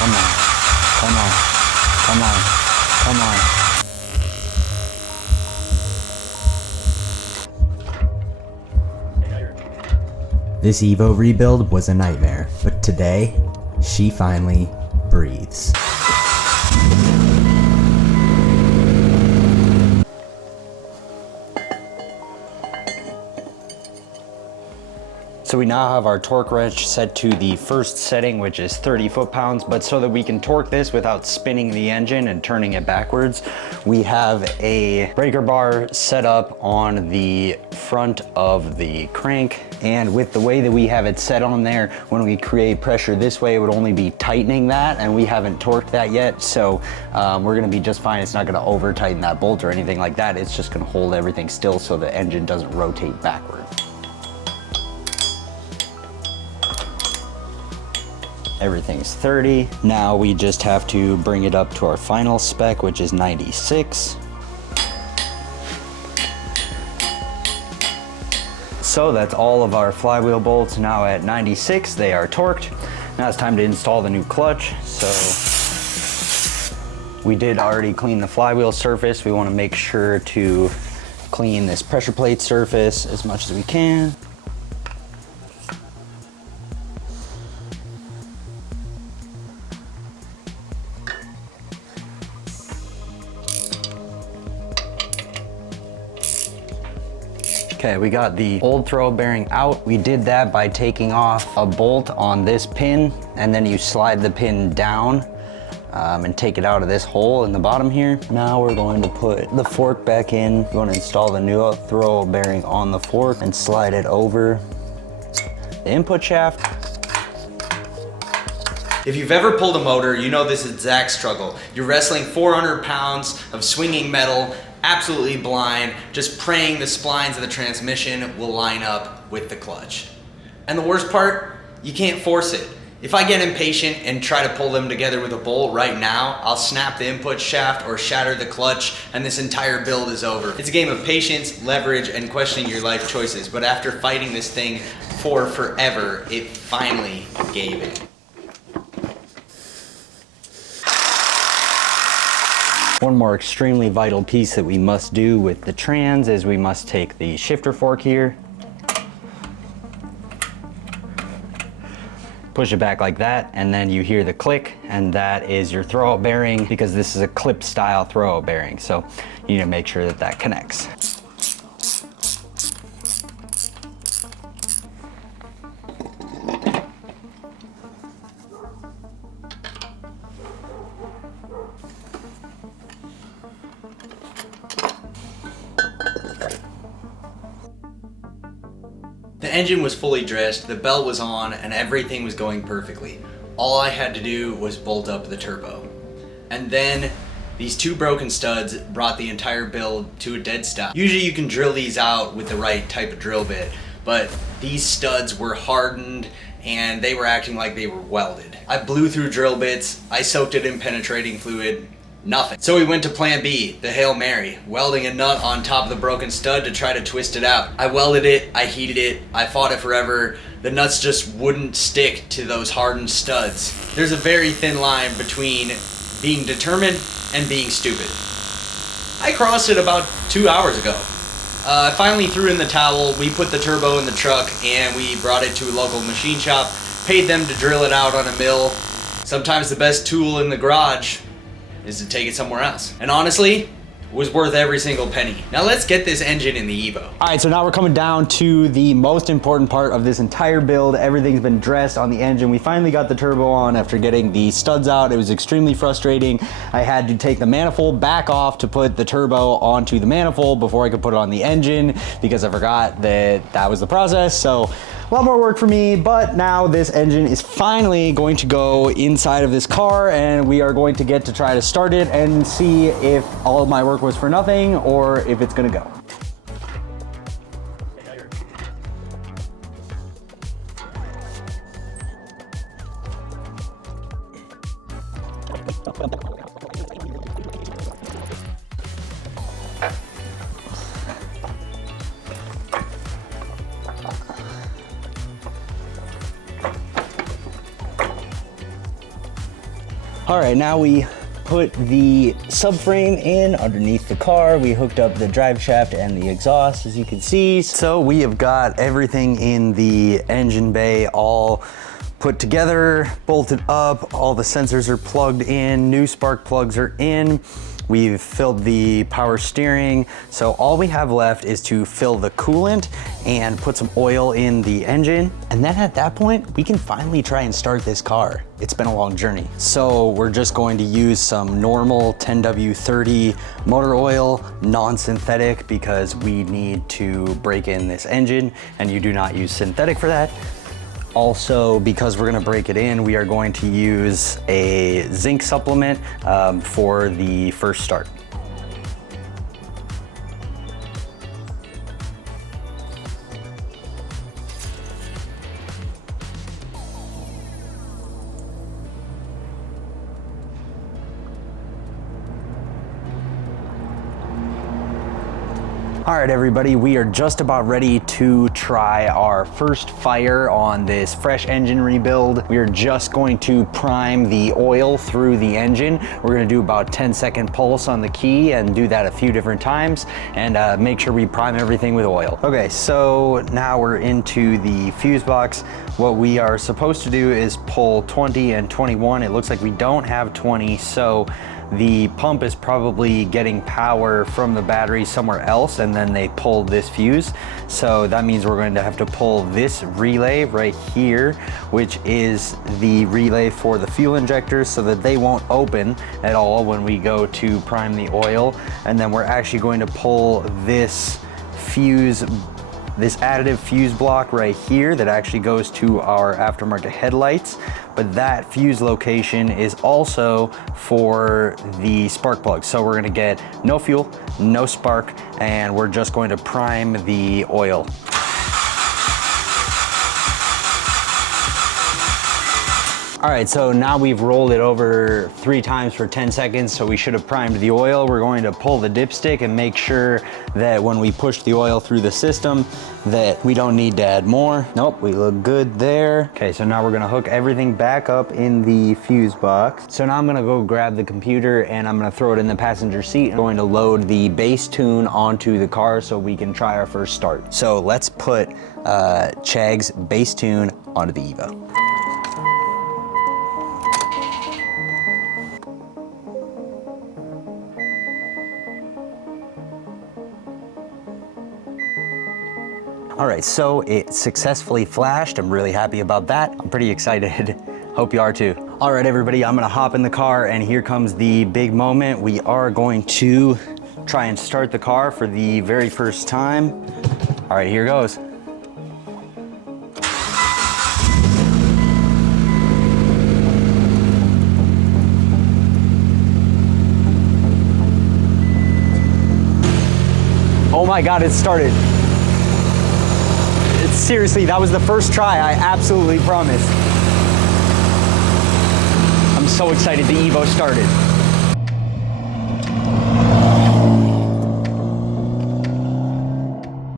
Come on. Come on. Come on. Come on. This Evo rebuild was a nightmare, but today, she finally breathes. So we now have our torque wrench set to the first setting, which is 30 foot-pounds, but so that we can torque this without spinning the engine and turning it backwards, we have a breaker bar set up on the front of the crank. And with the way that we have it set on there, when we create pressure this way, it would only be tightening that, and we haven't torqued that yet. So we're gonna be just fine. It's not gonna over tighten that bolt or anything like that. It's just gonna hold everything still so the engine doesn't rotate backward. Everything's 30. Now we just have to bring it up to our final spec, which is 96. So that's all of our flywheel bolts now at 96. They are torqued. Now it's time to install the new clutch. So we did already clean the flywheel surface. We want to make sure to clean this pressure plate surface as much as we can. Okay, we got the old throw bearing out. We did that by taking off a bolt on this pin, and then you slide the pin down and take it out of this hole in the bottom here. Now we're going to put the fork back in. We're going to install the new throw bearing on the fork and slide it over the input shaft. If you've ever pulled a motor, you know this exact struggle. You're wrestling 400 pounds of swinging metal, absolutely blind, just praying the splines of the transmission will line up with the clutch. And the worst part, you can't force it. If I get impatient and try to pull them together with a bolt right now, I'll snap the input shaft or shatter the clutch, and this entire build is over. It's a game of patience, leverage, and questioning your life choices. But after fighting this thing for forever, it finally gave in. One more extremely vital piece that we must do with the trans is we must take the shifter fork here, push it back like that, and then you hear the click, and that is your throwout bearing, because this is a clip style throwout bearing. So you need to make sure that that connects. The engine was fully dressed, the belt was on, and everything was going perfectly. All I had to do was bolt up the turbo. And then these two broken studs brought the entire build to a dead stop. Usually you can drill these out with the right type of drill bit, but these studs were hardened and they were acting like they were welded. I blew through drill bits, I soaked it in penetrating fluid, nothing. So we went to plan B, the Hail Mary, welding a nut on top of the broken stud to try to twist it out. I welded it, I heated it, I fought it forever. The nuts just wouldn't stick to those hardened studs. There's a very thin line between being determined and being stupid. I crossed it about 2 hours ago. I finally threw in the towel, we put the turbo in the truck, and we brought it to a local machine shop, paid them to drill it out on a mill. Sometimes the best tool in the garage is to take it somewhere else. And honestly, it was worth every single penny. Now let's get this engine in the Evo. All right, so now we're coming down to the most important part of this entire build. Everything's been dressed on the engine. We finally got the turbo on after getting the studs out. It was extremely frustrating. I had to take the manifold back off to put the turbo onto the manifold before I could put it on the engine, because I forgot that that was the process. So a lot more work for me, but now this engine is finally going to go inside of this car, and we are going to get to try to start it and see if all of my work was for nothing or if it's gonna go. All right, now we put the subframe in underneath the car. We hooked up the drive shaft and the exhaust, as you can see. So we have got everything in the engine bay all put together, bolted up, all the sensors are plugged in, new spark plugs are in. We've filled the power steering. So all we have left is to fill the coolant and put some oil in the engine. And then at that point, we can finally try and start this car. It's been a long journey. So we're just going to use some normal 10W30 motor oil, non-synthetic, because we need to break in this engine and you do not use synthetic for that. Also, because we're gonna break it in, we are going to use a zinc supplement for the first start. All right, everybody, we are just about ready to try our first fire on this fresh engine rebuild. We are just going to prime the oil through the engine. We're gonna do about 10-second pulse on the key and do that a few different times and make sure we prime everything with oil. Okay, so now we're into the fuse box. What we are supposed to do is pull 20 and 21. It looks like we don't have 20, so the pump is probably getting power from the battery somewhere else, and then they pulled this fuse. So that means we're going to have to pull this relay right here, which is the relay for the fuel injectors, so that they won't open at all when we go to prime the oil. And then we're actually going to pull this fuse, this additive fuse block right here that actually goes to our aftermarket headlights. But that fuse location is also for the spark plug. So we're gonna get no fuel, no spark, and we're just going to prime the oil. All right, so now we've rolled it over 3 times for 10 seconds, so we should have primed the oil. We're going to pull the dipstick and make sure that when we push the oil through the system that we don't need to add more. Nope, we look good there. Okay, so now we're gonna hook everything back up in the fuse box. So now I'm gonna go grab the computer and I'm gonna throw it in the passenger seat. I'm going to load the bass tune onto the car so we can try our first start. So let's put Chag's bass tune onto the Evo. All right, so it successfully flashed. I'm really happy about that. I'm pretty excited. Hope you are too. All right, everybody, I'm gonna hop in the car and here comes the big moment. We are going to try and start the car for the very first time. All right, here goes. Oh my God, it started. Seriously, that was the first try, I absolutely promise. I'm so excited the Evo started.